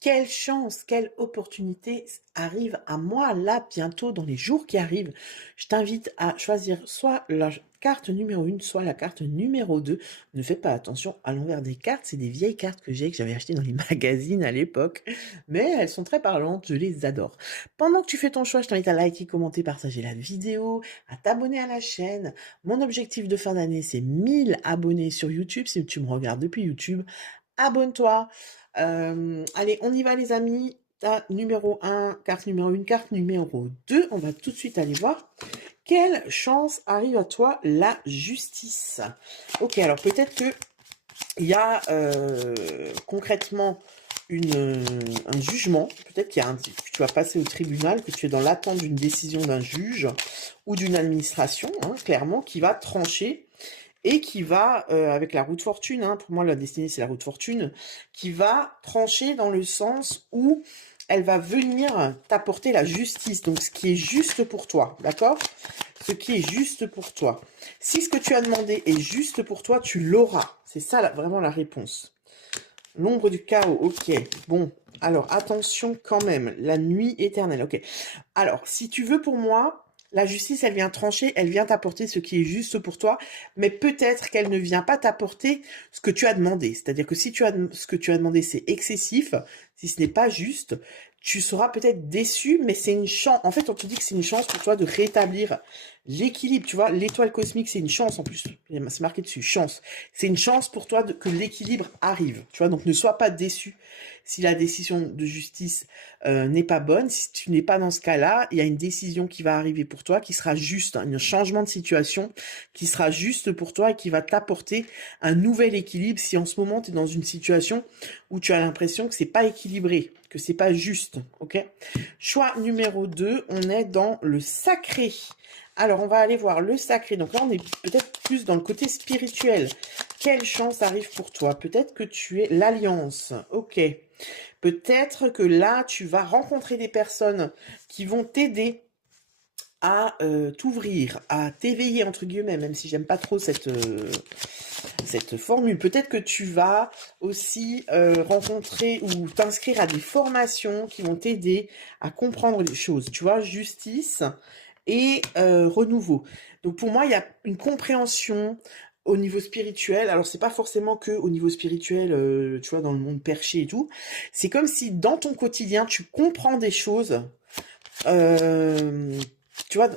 Quelle chance, quelle opportunité arrive à moi là bientôt dans les jours qui arrivent. Je t'invite à choisir soit la carte numéro 1, soit la carte numéro 2. Ne fais pas attention à l'envers des cartes, c'est des vieilles cartes que j'avais achetées dans les magazines à l'époque, mais elles sont très parlantes, je les adore. Pendant que tu fais ton choix, je t'invite à liker, commenter, partager la vidéo, à t'abonner à la chaîne. Mon objectif de fin d'année, c'est 1000 abonnés sur YouTube. Si tu me regardes depuis YouTube, abonne-toi. Allez, on y va les amis. Ta numéro 1, carte numéro 1, carte numéro 2. On va tout de suite aller voir. Quelle chance arrive à toi, la justice? Ok, alors peut-être que il y a concrètement un jugement. Peut-être que tu vas passer au tribunal, que tu es dans l'attente d'une décision d'un juge ou d'une administration, hein, clairement, qui va trancher et qui va, avec la roue de fortune, hein, pour moi la destinée c'est la roue de fortune, qui va trancher dans le sens où elle va venir t'apporter la justice, donc ce qui est juste pour toi, d'accord? Ce qui est juste pour toi. Si ce que tu as demandé est juste pour toi, tu l'auras. C'est ça vraiment la réponse. L'ombre du chaos, ok. Bon, alors attention quand même, la nuit éternelle, ok. Alors, si tu veux pour moi, la justice, elle vient trancher, elle vient t'apporter ce qui est juste pour toi, mais peut-être qu'elle ne vient pas t'apporter ce que tu as demandé. C'est-à-dire que si ce que tu as demandé, c'est excessif, si ce n'est pas juste, tu seras peut-être déçu, mais c'est une chance. En fait, on te dit que c'est une chance pour toi de rétablir l'équilibre. Tu vois, l'étoile cosmique, c'est une chance en plus. C'est marqué dessus, chance. C'est une chance pour toi que l'équilibre arrive. Tu vois, donc ne sois pas déçu si la décision de justice n'est pas bonne. Si tu n'es pas dans ce cas-là, il y a une décision qui va arriver pour toi, qui sera juste, hein, un changement de situation, qui sera juste pour toi et qui va t'apporter un nouvel équilibre si en ce moment tu es dans une situation où tu as l'impression que c'est pas équilibré, que c'est pas juste, ok? Choix numéro 2, on est dans le sacré. Alors, on va aller voir le sacré. Donc là, on est peut-être plus dans le côté spirituel. Quelle chance arrive pour toi? Peut-être que tu es l'alliance. Ok. Peut-être que là, tu vas rencontrer des personnes qui vont t'aider à t'ouvrir, à t'éveiller, entre guillemets, même si j'aime pas trop cette formule. Peut-être que tu vas aussi rencontrer ou t'inscrire à des formations qui vont t'aider à comprendre les choses. Tu vois, justice et renouveau. Donc pour moi, il y a une compréhension au niveau spirituel. Alors c'est pas forcément que au niveau spirituel, tu vois, dans le monde perché et tout. C'est comme si dans ton quotidien, tu comprends des choses. euh, Tu vois,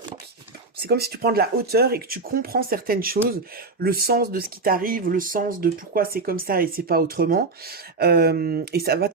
c'est comme si tu prends de la hauteur et que tu comprends certaines choses, le sens de ce qui t'arrive, le sens de pourquoi c'est comme ça et c'est pas autrement. Et ça va